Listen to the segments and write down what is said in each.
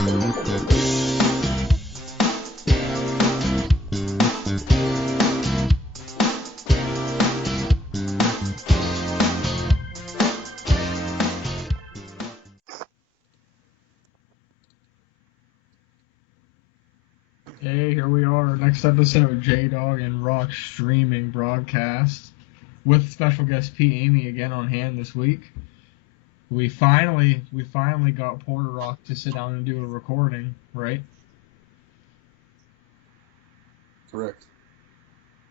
Hey, here we are, next episode of JDog and Rock streaming broadcast with special guest P. Amy again on hand this week. We finally got Porter Rock to sit down and do a recording, right? Correct.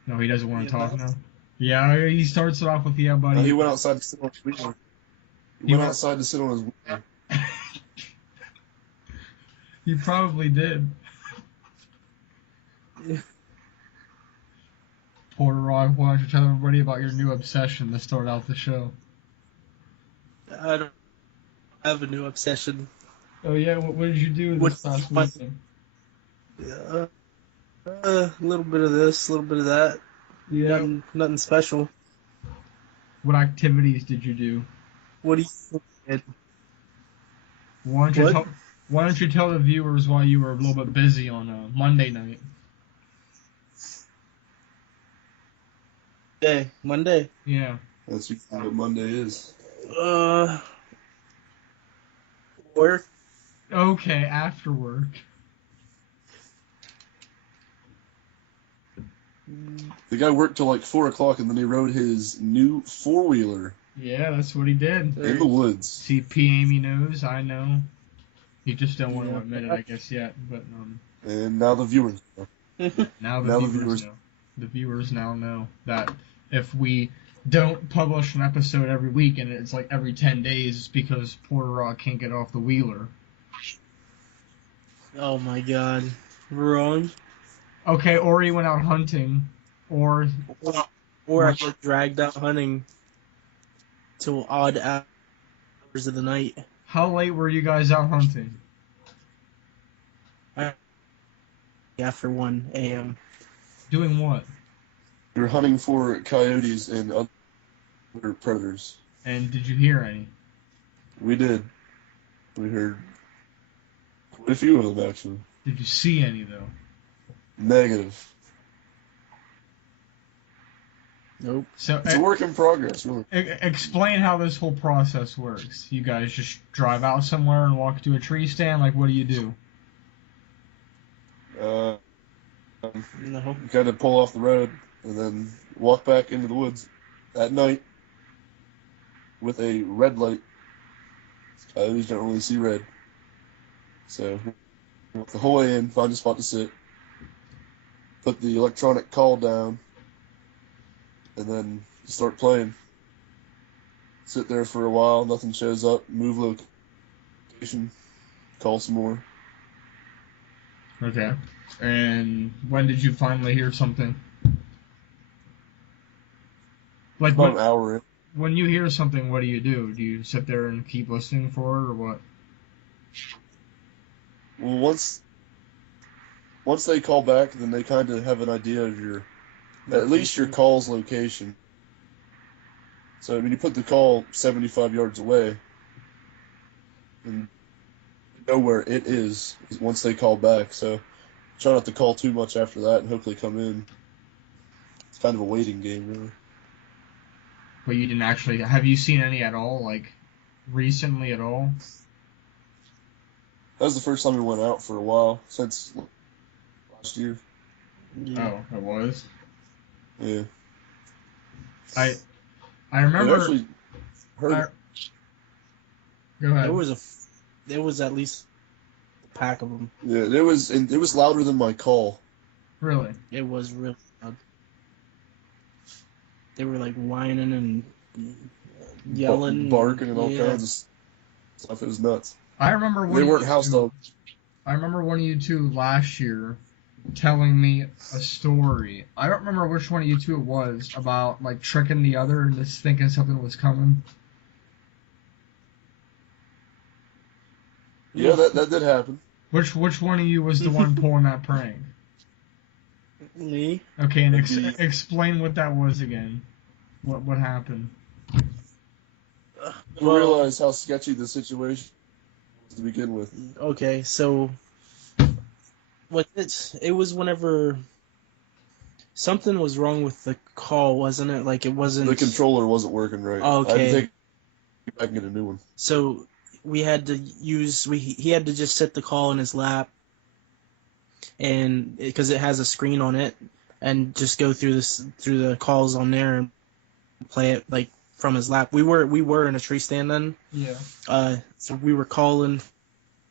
No, he doesn't want to talk now. Yeah, he starts it off with yeah, buddy. No, he went outside to sit on his wheeler. He went outside to sit on his wheeler. He probably did. Porter Rock, why don't you tell everybody about your new obsession to start out the show? I don't have a new obsession. Oh yeah, what did you do this past weekend? A little bit of this, a little bit of that. Yeah. Nothing special. What activities did you do? What do you think? Why don't you tell the viewers why you were a little bit busy on Monday night? Monday? Yeah. That's what Monday is. Work. Okay, after work. The guy worked till like 4 o'clock and then he rode his new 4-wheeler. Yeah, that's what he did. In the woods. See, P. Amy knows, I know. He just don't want to admit it, I guess, yet. But And now the viewers know. now the viewers know. The viewers now know that if we don't publish an episode every week and it's like every 10 days, it's because Porter Rock can't get off the wheeler. Oh my god. Wrong. Okay, or he went out hunting, or I get dragged out hunting till odd hours of the night. How late were you guys out hunting? After 1 a.m. Doing what? We were hunting for coyotes and other predators. And did you hear any? We did. We heard quite a few of them, actually. Did you see any, though? Negative. Nope. So It's a work in progress, really. Explain how this whole process works. You guys just drive out somewhere and walk to a tree stand? Like, what do you do? No. You kind of pull off the road and then walk back into the woods at night with a red light. Coyotes don't really see red. So, walk the whole way in, find a spot to sit, put the electronic call down, and then start playing. Sit there for a while, nothing shows up, move location, call some more. Okay. And when did you finally hear something? Like About an hour in. When you hear something, what do you do? Do you sit there and keep listening for it, or what? Well, once they call back, then they kind of have an idea of at least your call's location. So, I mean, you put the call 75 yards away, and you know where it is once they call back. So, try not to call too much after that and hopefully come in. It's kind of a waiting game, really. But you didn't actually... Have you seen any at all, like, recently at all? That was the first time we went out for a while, since last year. Yeah. Oh, it was? Yeah. I remember... I actually heard... Go ahead. There was at least a pack of them. Yeah, it was louder than my call. Really? It was really loud. They were like whining and yelling, barking, and all kinds of stuff. It was nuts. I remember when they weren't house dogs. I remember one of you two last year telling me a story. I don't remember which one of you two it was about like tricking the other and just thinking something was coming. Yeah, that did happen. Which one of you was the one pulling that prank? Me. Okay, and explain what that was again. What happened? I realized how sketchy the situation to begin with. Okay, so what it was whenever something was wrong with the call, wasn't it? Like it wasn't. The controller wasn't working right. Oh, I had to okay. take it back and get a new one. So we had to he had to just set the call in his lap, and because it has a screen on it, and just go through the calls on there and play it like from his lap. We were in a tree stand then. Yeah. So we were calling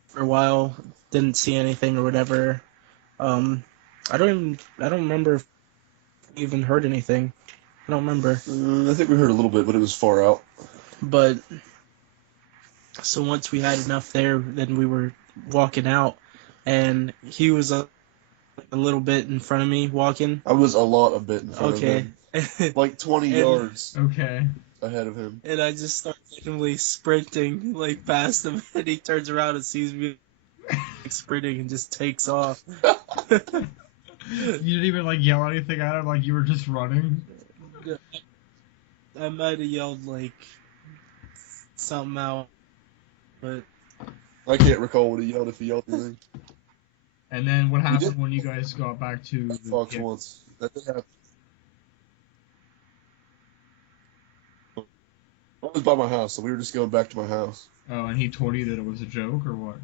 for a while, didn't see anything or whatever. I don't remember if we even heard anything. I don't remember. I think we heard a little bit, but it was far out. But so once we had enough there, then we were walking out, and he was a little bit in front of me walking. I was a lot a bit in front of him. Like 20 yards Okay. ahead of him. And I just start randomly sprinting like past him, and he turns around and sees me like, sprinting and just takes off. You didn't even like yell anything at him, like you were just running. I might have yelled like something out, but I can't recall what he yelled if he yelled anything. And then what happened when you guys got back to the Fox once. That did happen. I was by my house, so we were just going back to my house. Oh, and he told you that it was a joke or what?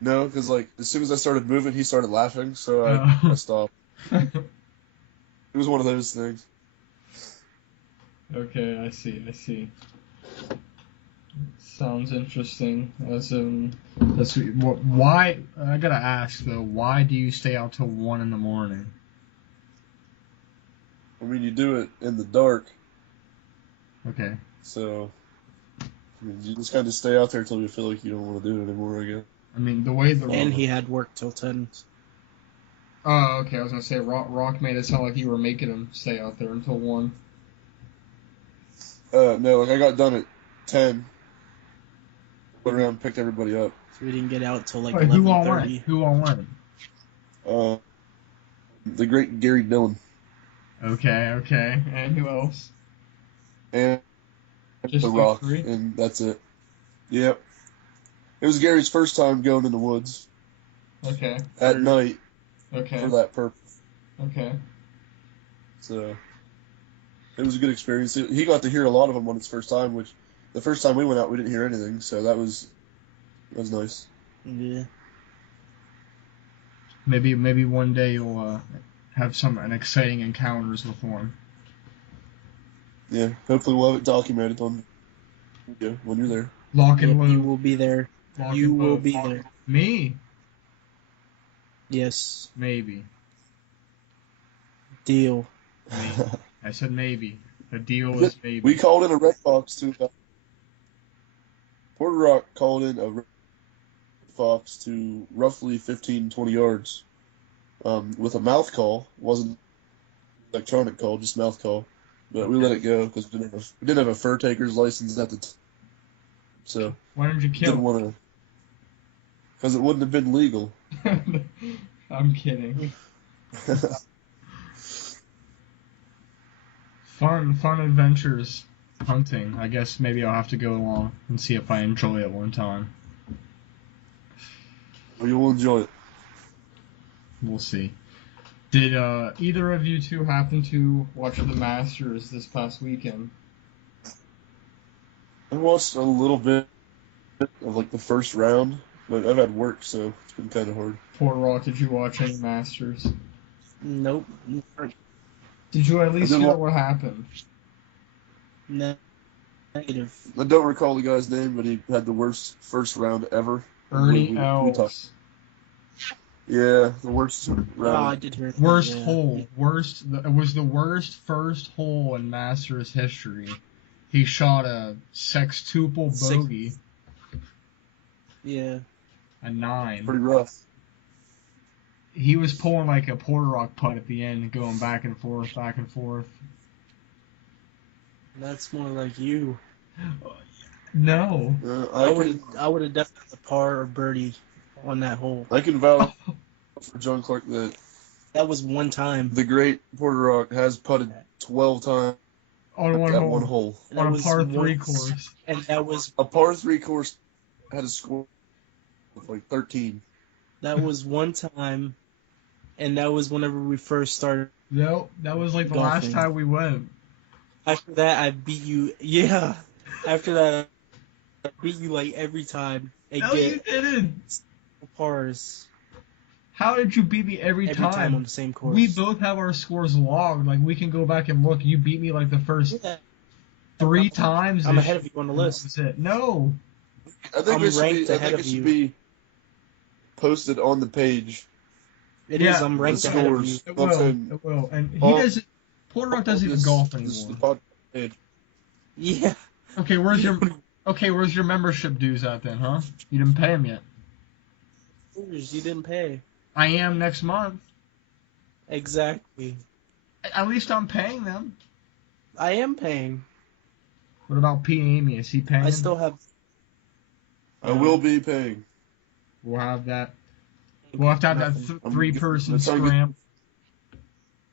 No, because like as soon as I started moving, he started laughing, so I stopped. It was one of those things. Okay, I see. Sounds interesting. Why? I gotta ask though. Why do you stay out till 1 a.m? I mean, you do it in the dark, Okay. so I mean, you just kind of stay out there until you feel like you don't want to do it anymore again. I mean, the way the and he had work till 10. Oh, okay. I was gonna say Rock made it sound like you were making him stay out there until 1. No, like I got done at 10. Went around, picked everybody up. So we didn't get out till like Wait, 11:30. Who all went? The great Gary Dillon. Okay. And who else? And Just The you Rock, three? and that's it. Yep. It was Gary's first time going in the woods Okay. at night Okay. for that purpose. Okay. So it was a good experience. He got to hear a lot of them on his first time, which the first time we went out, we didn't hear anything. So that was nice. Yeah. Maybe one day you'll have an exciting encounters with one. Yeah. Hopefully we'll have it documented on when you're there. Lock and Yep, load. you will be there. Lock You and will load. be there. Me? Yes. Maybe. Deal. I said maybe. The deal is maybe. We called in a red fox to Porter Rock called in a red fox to roughly 15, 20 yards with a mouth call. It wasn't electronic call, just mouth call. But we let it go because we didn't have a fur taker's license at the time. So Why didn't you kill didn't want to, because it wouldn't have been legal. him? I'm kidding. Fun adventures hunting. I guess maybe I'll have to go along and see if I enjoy it one time. Well, you will enjoy it. We'll see. Did either of you two happen to watch the Masters this past weekend? I watched a little bit of like the first round, but I've had work, so it's been kind of hard. Port Rock, did you watch any Masters? Nope. Did you at least I did hear wa- what happened? Negative. I don't recall the guy's name, but he had the worst first round ever. Ernie We Els. talked. Yeah, the worst Oh, round. I did hear. Worst Yeah. hole. It was the worst first hole in Masters history. He shot a sextuple bogey, Yeah. a 9. Pretty rough. He was pulling like a Porter Rock putt at the end, going back and forth. That's more like you. No. I would have definitely par or birdie on that hole. I can vouch for John Clark that That was one time. the great Porter Rock has putted 12 times On one that hole. one hole. And On that a was par 3 one- course. And that was A par 3 course had a score of like 13. one time, and that was whenever we first started. No, that was like the Golfing. last time we went. After that, I beat you. Yeah. After that, I beat you like every time. And No, you get didn't. pars How did you beat me every every time time? on the same course. We both have our scores logged. Like, we can go back and look. You beat me like the first Yeah. 3 times. I'm this ahead of you on the year, and list. That was it. No. I think I'm it should ranked be. I ahead think of it should you. be posted on the page. It Yeah, is. I'm ranked the ahead of scores. you. It I'm will. saying It will. And he all- doesn't. Porter Rock doesn't even this- golf this is the anymore. podcast page. Yeah. Okay, where's your membership dues at then, huh? You didn't pay him yet. You didn't pay. I am next month. Exactly. At least I'm paying them. I am paying. What about P. Amy? Is he paying? I still have. I will be paying. We'll have that. We'll have to have that Nothing. three-person I'm trying to get- scram.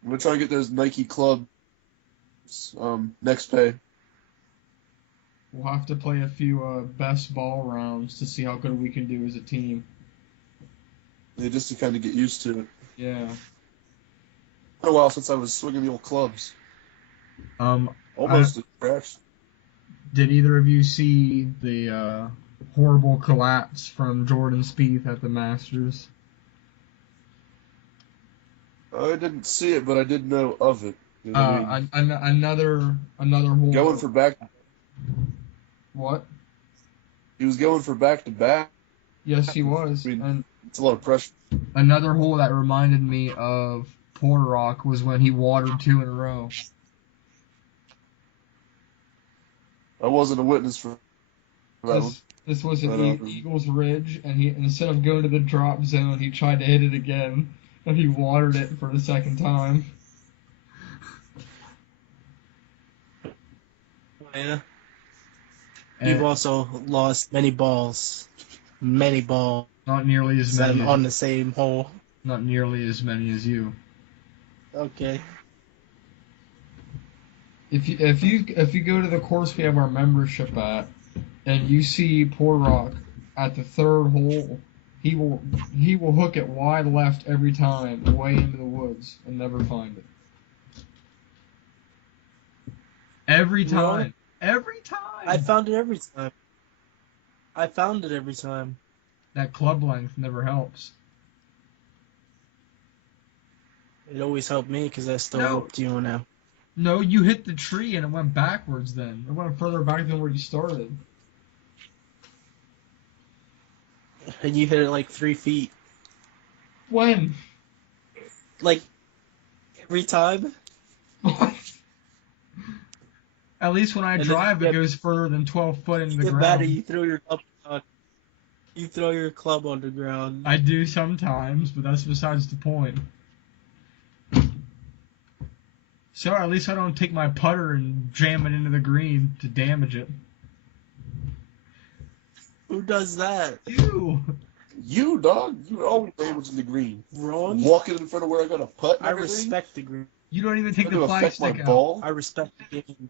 I'm gonna try and get those Nike clubs next pay. We'll have to play a few best ball rounds to see how good we can do as a team. Yeah, just to kind of get used to it. Yeah. Been a while since I was swinging the old clubs. Almost a crash. Did either of you see the horrible collapse from Jordan Spieth at the Masters? I didn't see it, but I did know of it. You know what I mean? Another hole. Going for back. What? He was going for back to back. Yes, he was. I mean, And it's a lot of pressure. another hole that reminded me of Porter Rock was when he watered 2 in a row. I wasn't a witness for that one. This was an But, Eagles Ridge, and he instead of going to the drop zone, he tried to hit it again, and he watered it for the second time. Yeah. And You've also lost many balls. Many balls. not nearly as many. On the same hole. Not nearly as many as you. Okay. If you go to the course we have our membership at, and you see Porter Rock at the 3rd hole, he will hook it wide left every time, way into the woods, and never find it. Every time. Really? Every time. I found it every time. That club length never helps. It always helped me because I still No. whooped you now. No, you hit the tree and it went backwards then. It went further back than where you started. And you hit it like 3 feet. When? Like, every time? At least when I And then drive, you it get- goes further than 12 foot into the Get mad ground. at you throw your club on. You throw your club on the ground. I do sometimes, but that's besides the point. So at least I don't take my putter and jam it into the green to damage it. Who does that? You! You, dog, you always damaging the green. Wrong? Walking in front of where I got a putt and I everything. respect the green. You don't even take Going the to flag affect my stick out. ball. I respect the game.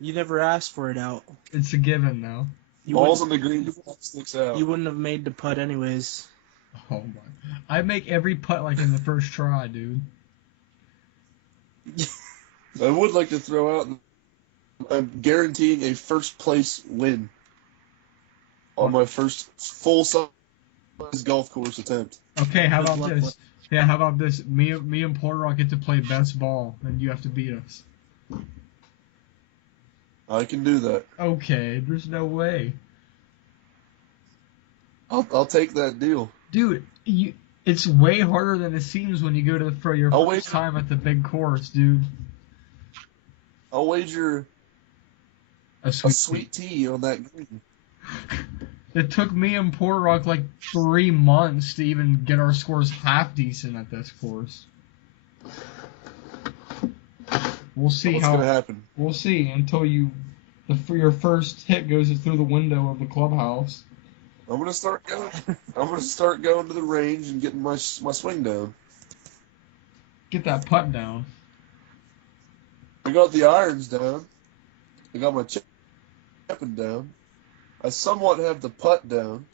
You never asked for it out. It's a given now. You Balls wouldn't, on the green, the ball sticks out. you wouldn't have made the putt anyways. Oh my. I make every putt like in the first try, dude. I would like to throw out. I'm guaranteeing a first place win on my first full size golf course attempt. Okay, how Good about luck this? with- Yeah, how about this? Me and Porter Rock get to play best ball, and you have to beat us. I can do that. Okay, there's no way. I'll take that deal. Dude, it's way harder than it seems when you go to for your I'll first wait. time at the big course, dude. I'll wager A a sweet tea on that green. It took me and Porter Rock like 3 months to even get our scores half decent at this course. We'll see What's how. gonna happen? We'll see until your first hit goes through the window of the clubhouse. I'm gonna start going. I'm gonna start going to the range and getting my swing down. Get that putt down. I got the irons down. I got my chipping down. I somewhat have the putt down.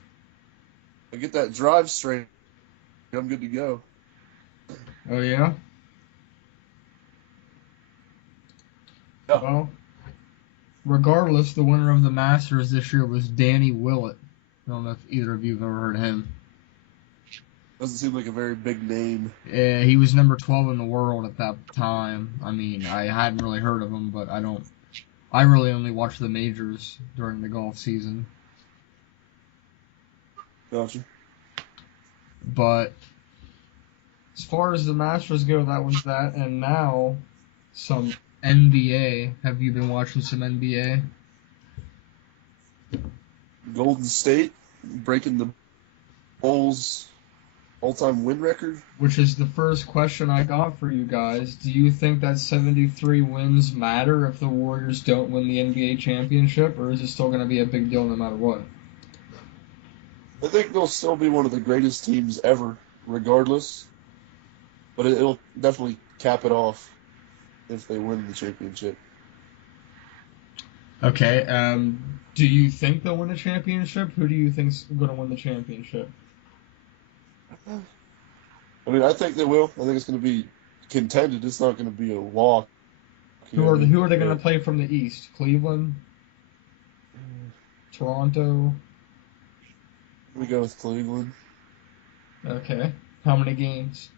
I get that drive straight. I'm good to go. Oh, yeah? Yeah. Well, regardless, the winner of the Masters this year was Danny Willett. I don't know if either of you have ever heard of him. Doesn't seem like a very big name. Yeah, he was number 12 in the world at that time. I mean, I hadn't really heard of him, but I really only watch the majors during the golf season. Gotcha. But as far as the Masters go, that was that. And now, some NBA. Have you been watching some NBA? Golden State breaking the Bulls' all-time win record. Which is the first question I got for you guys. Do you think that 73 wins matter if the Warriors don't win the NBA championship, or is it still going to be a big deal no matter what? I think they'll still be one of the greatest teams ever, regardless. But it'll definitely cap it off if they win the championship. Okay, do you think they'll win the championship? Who do you think's going to win the championship? I mean, I think they will. I think it's going to be contended. It's not going to be a walk. Who are they going to play from the East? Cleveland? Toronto? We go with Cleveland. Okay. How many games?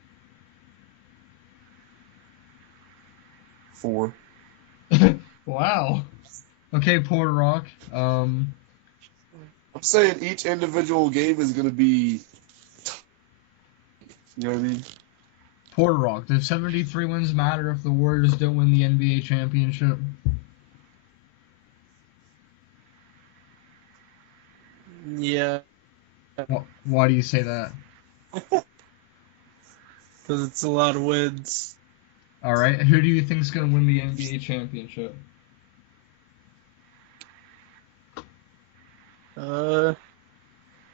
4. Wow. Okay, Porter Rock. I'm saying each individual game is going to be. You know what I mean? Porter Rock. Does 73 wins matter if the Warriors don't win the NBA championship? Yeah, Why do you say that? because it's a lot of wins. All right. Who do you think is going to win the NBA championship?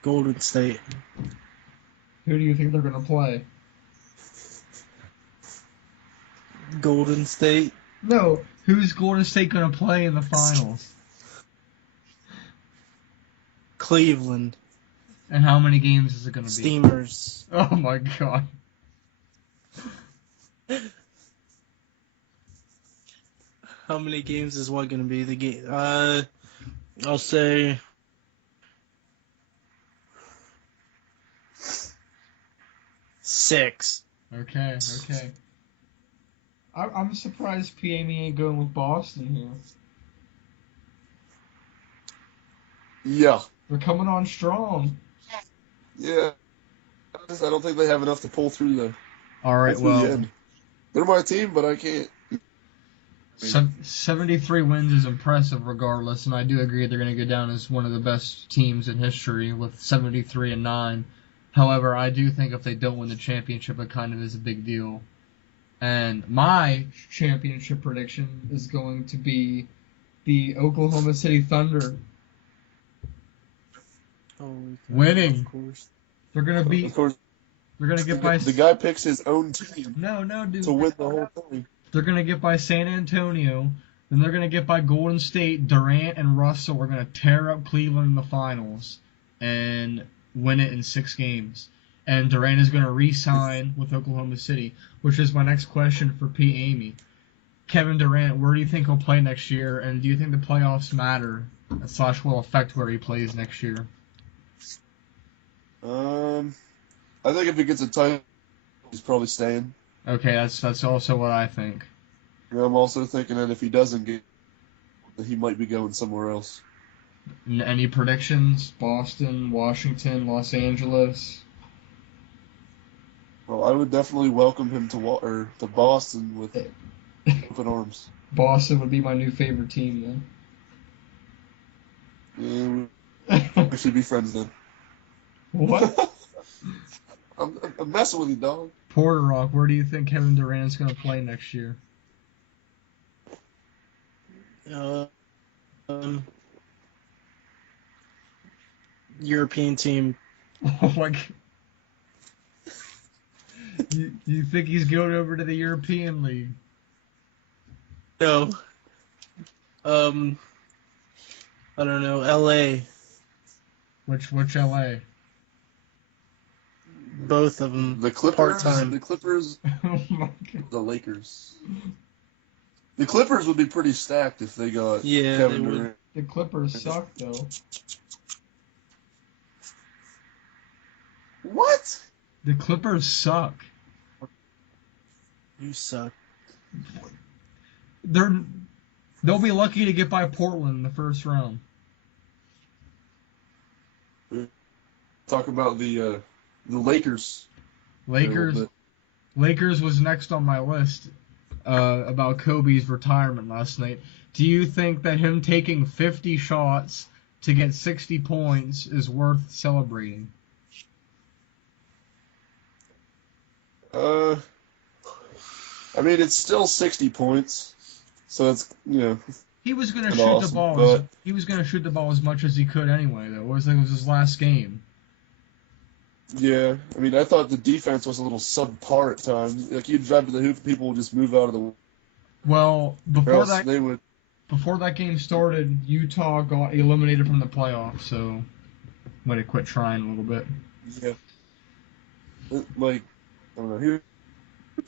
Golden State. Who do you think they're going to play? Golden State. No. Who's Golden State going to play in the finals? Cleveland. And how many games is it going to be? Steamers. Oh my god. How many games is what going to be? The game? I'll say 6. Okay. I'm surprised PME ain't going with Boston here. Yeah. They're coming on strong. Yeah. I don't think they have enough to pull through though. All right, The well, end. They're my team, but I can't. 73 wins is impressive regardless, and I do agree they're going to go down as one of the best teams in history with 73-9. However, I do think if they don't win the championship, it kind of is a big deal. And my championship prediction is going to be the Oklahoma City Thunder winning. Of course. They're going to beat. Of course, They're going to get by. the guy picks his own team No, dude. to win the whole thing. They're going to get by San Antonio. Then they're going to get by Golden State. Durant and Russell are going to tear up Cleveland in the finals and win it in 6 games. And Durant is going to re-sign with Oklahoma City, which is my next question for P. Amy. Kevin Durant, where do you think he'll play next year? And do you think the playoffs matter / will affect where he plays next year? I think if he gets a title, he's probably staying. Okay, that's also what I think. And I'm also thinking that if he doesn't get, that he might be going somewhere else. Any predictions? Boston, Washington, Los Angeles? Well, I would definitely welcome him to Boston with open arms. Boston would be my new favorite team Yeah, then. we should be friends then. What? I'm messing with you, dog. Porter Rock, where do you think Kevin Durant's going to play next year? European team. Oh my god. You think he's going over to the European League? No. I don't know. L.A. Which LA? Both of them. The Clippers. Part-time. The Clippers. Oh my God. The Lakers. The Clippers would be pretty stacked if they got Yeah, Kevin they would. Durant. The Clippers suck though. What? The Clippers suck. You suck. They'll be lucky to get by Portland in the first round. Talk about the Lakers. Lakers was next on my list about Kobe's retirement last night. Do you think that him taking 50 shots to get 60 points is worth celebrating? I mean, it's still 60 points, so it's, He was gonna It's shoot awesome, the ball. but- He was gonna shoot the ball as much as he could anyway. Though it was his last game. yeah. I mean, I thought the defense was a little subpar at times. Like, you'd drive to the hoop, people would just move out of the way. Well, Or before else that they would. before that game started, Utah got eliminated from the playoffs. So, might have quit trying a little bit. Yeah. Like, I don't know. He would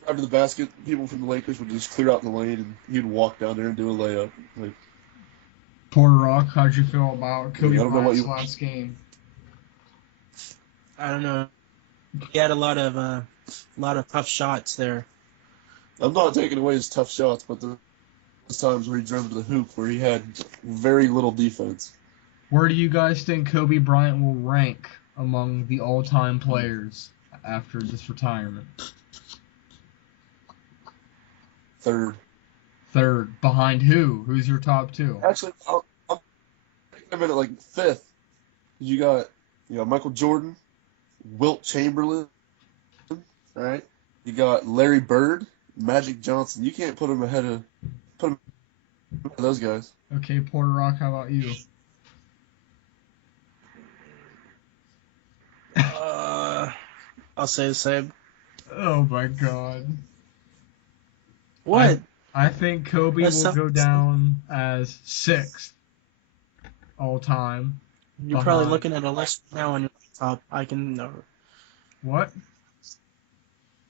drive to the basket. People from the Lakers would just clear out the lane, and he'd walk down there and do a layup. Like, Porter Rock, how'd you feel about Kobe I don't know what Bryant's you- last game? I don't know. He had a lot of tough shots there. I'm not taking away his tough shots, but there's times where he drove to the hoop where he had very little defense. Where do you guys think Kobe Bryant will rank among the all-time players after this retirement? Third. Third. Behind who? Who's your top two? Actually, I'm picking him in at like fifth. You got Michael Jordan, Wilt Chamberlain, all right? You got Larry Bird, Magic Johnson. You can't put him ahead of those guys. Okay, Porter Rock, how about you? I'll say the same. Oh my God. What? I think Kobe That's will so- go down as sixth all-time. You're probably behind- looking at a list now on your laptop. What?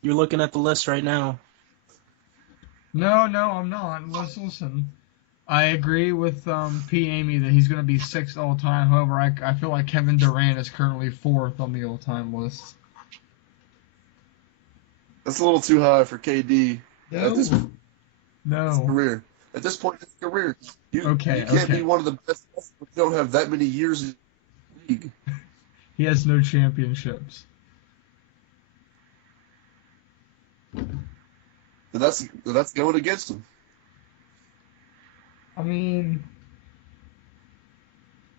You're looking at the list right now. No, I'm not. Listen. I agree with P. Amy that he's going to be sixth all-time. However, I feel like Kevin Durant is currently fourth on the all-time list. That's a little too high for KD at this No. career. At this point in his career, you can't Okay. be one of the best if you don't have that many years in the league. He has no championships. And that's going against him. I mean,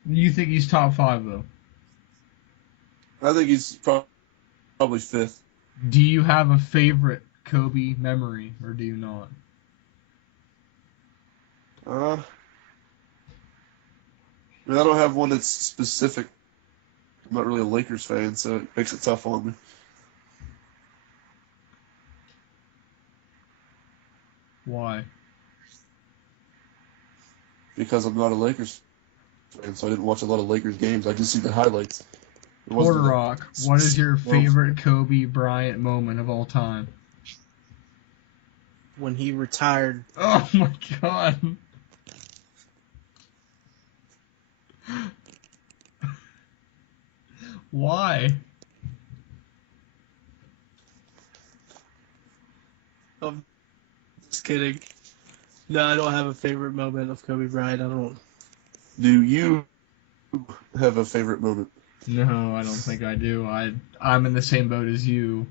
you think he's top five, though? I think he's probably fifth. Do you have a favorite Kobe memory, or do you not? I mean, I don't have one that's specific. I'm not really a Lakers fan, so it makes it tough on me. Why? Because I'm not a Lakers fan, so I didn't watch a lot of Lakers games. I just see the highlights. It wasn't Porter Rock, what is your Well- favorite Kobe Bryant moment of all time? When he retired, Oh my God. Why? I'm just kidding. No, I don't have a favorite moment of Kobe Bryant. I don't. Do you have a favorite moment? No, I don't think I do. I'm in the same boat as you.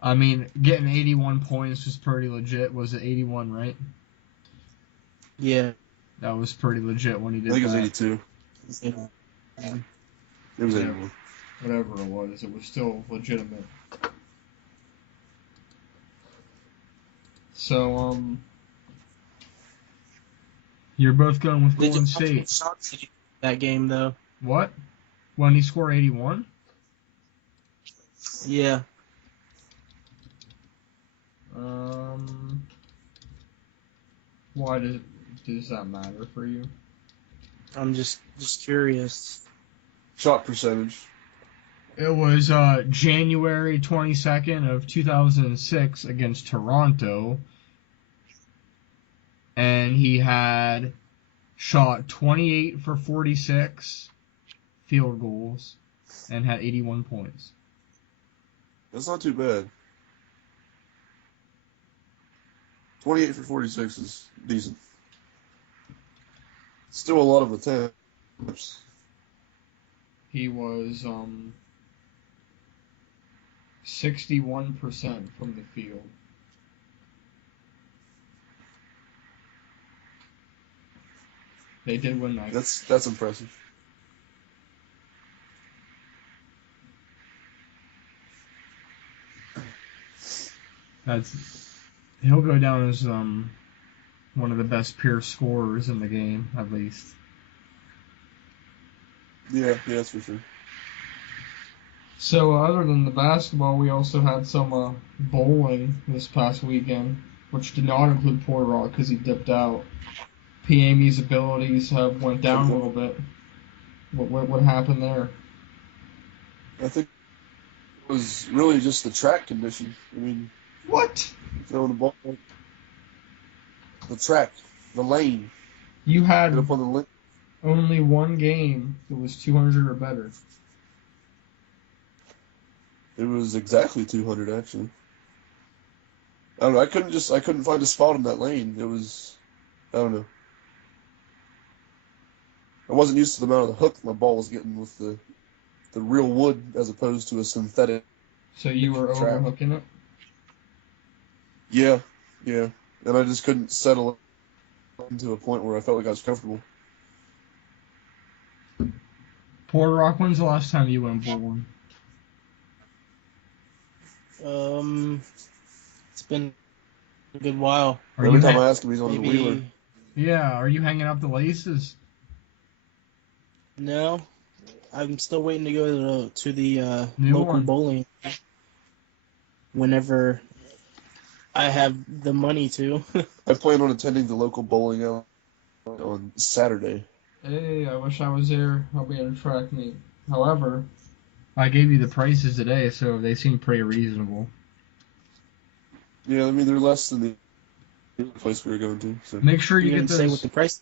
I mean, getting 81 points was pretty legit. Was it 81, right? Yeah. That was pretty legit when he did I think it was that. 82. It was Yeah. 81. Whatever it was still legitimate. So, you're both going with Did you Golden how many State. shots did you that game though? What? When he scored 81? Yeah. Why does that matter for you? I'm just curious. Shot percentage. It was January 22nd of 2006 against Toronto, and he had shot 28 for 46 field goals and had 81 points. That's not too bad. 28 for 46 is decent. Still a lot of attempts. He was 61% from the field. They did win that. That's impressive. He'll go down as one of the best pure scorers in the game, at least. Yeah, that's for sure. So other than the basketball, we also had some bowling this past weekend, which did not include Port Rock because he dipped out. Piami's abilities have went down a little bit. What happened there? I think it was really just the track condition. I mean, What? throwing the ball, the track, the lane. You had Get up on the lane. only one game that was 200 or better. It was exactly 200 actually. I don't know. I couldn't find a spot in that lane. It was, I don't know. I wasn't used to the amount of the hook my ball was getting with the real wood as opposed to a synthetic. So you were track. overhooking it? Yeah. And I just couldn't settle into a point where I felt like I was comfortable. Port Rock, when's the last time you went bowling? It's been a good while. Every time I ask him, he's on the Maybe wheeler. Yeah, are you hanging up the laces? no. I'm still waiting to go to the New local one. bowling whenever I have the money to. I plan on attending the local bowling alley on Saturday. Hey, I wish I was there. I'll be at a track meet. However, I gave you the prices today, so they seem pretty reasonable. Yeah, I mean they're less than the place we were going to. So. Make sure you You get didn't say those. what the price.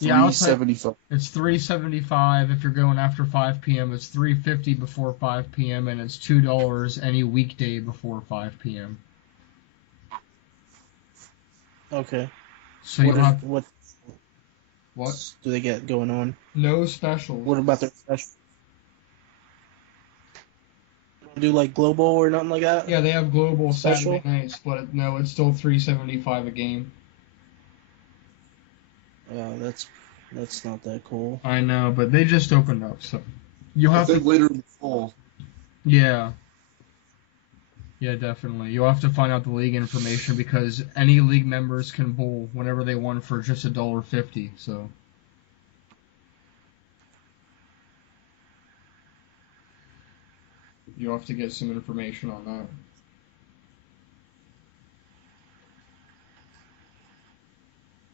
Yeah, I'll say $375. it's $3.75 if you're going after 5 p.m. It's $3.50 before 5 p.m. and it's $2 any weekday before 5 p.m. Okay. So you'll have what do they get going on? no specials. What about their special? Do like global or nothing like that? Yeah, they have global Special? Saturday nights, but no, it's still $3.75 a game. That's not that cool. I know, but they just opened up, so you'll I have think to. later in the fall. Yeah. Yeah, definitely. You'll have to find out the league information because any league members can bowl whenever they want for just $1.50. So. You'll have to get some information on that.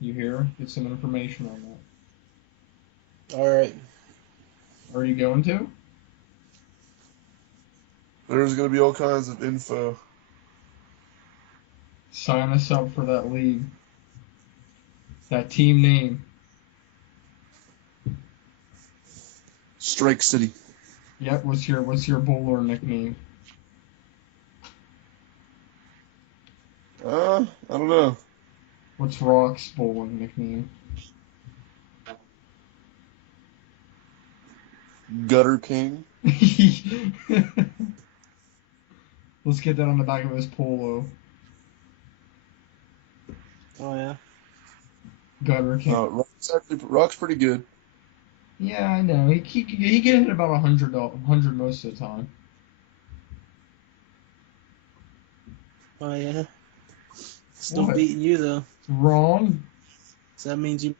You hear? Get some information on that. All right. Are you going to? There's going to be all kinds of info. Sign us up for that league. That team name. Strike City. Yep. What's your bowler nickname? I don't know. What's Rock's bowling nickname? Gutter King. Let's get that on the back of his polo. Oh yeah. Gutter King. Rock's pretty good. Yeah, I know. He can hit about 100 most of the time. Oh yeah. Still What? beating you though. Wrong. So that means you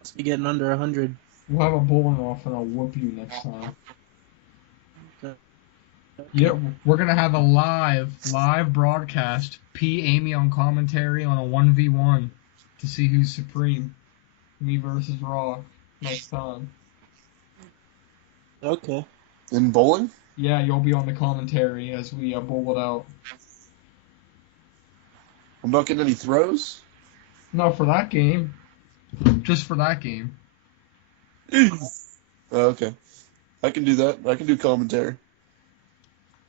must be getting under 100. We'll have a bowling off and I'll whoop you next time. Okay. Yep, we're gonna have a live broadcast. P. Amy on commentary on a 1v1. to see who's supreme. Me versus Rock next time. Okay. In bowling? Yeah, you'll be on the commentary as we bowl it out. I'm not getting any throws? No, for that game. Just for that game. Okay. I can do that. I can do commentary.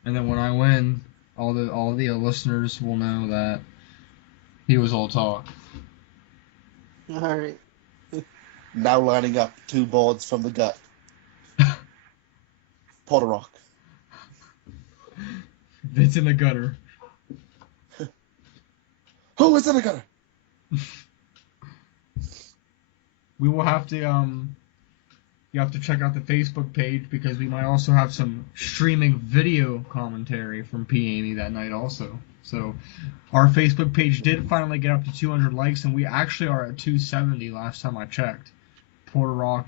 And then when I win, all the listeners will know that he was all talk. All right. Now lining up 2 balls from the gut. Pull the rock. It's in the gutter. Oh, it's in the gutter. We will have to you have to check out the Facebook page because we might also have some streaming video commentary from P. Amy that night also. So our Facebook page did finally get up to 200 likes, and we actually are at 270 last time I checked. Porter Rock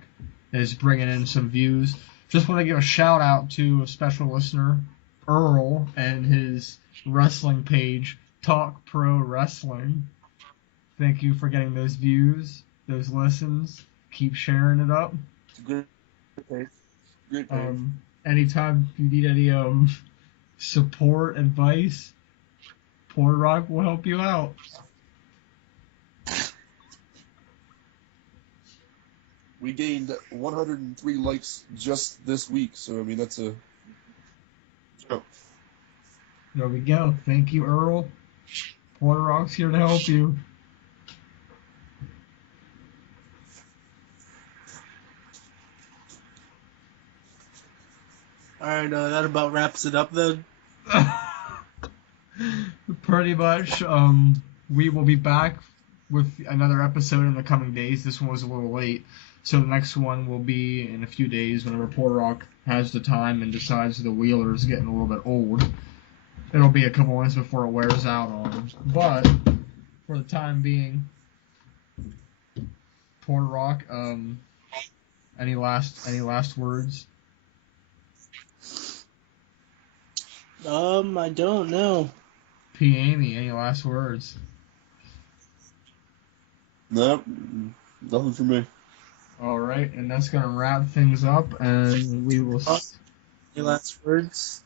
is bringing in some views. Just want to give a shout out to a special listener, Earl, and his wrestling page, Talk Pro Wrestling. Thank you for getting those views, those listens. Keep sharing it up. It's a great page. Great page. Anytime you need any support, advice, Porter Rock will help you out. We gained 103 likes just this week, so I mean that's a. Oh. There we go. Thank you, Earl. Porter Rock's here to help you. All right. That about wraps it up then. Pretty much. We will be back with another episode in the coming days. This one was a little late, so the next one will be in a few days whenever Porter Rock has the time and decides the wheeler is getting a little bit old. It'll be a couple months before it wears out on him. But for the time being, Porter Rock, any last words? I don't know. P. Amy, any last words? Nope, nothing for me. All right, and that's gonna wrap things up, and we will. Any last words?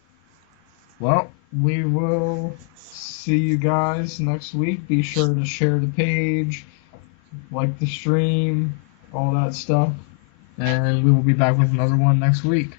Well, we will see you guys next week. Be sure to share the page, like the stream, all that stuff, and we will be back with another one next week.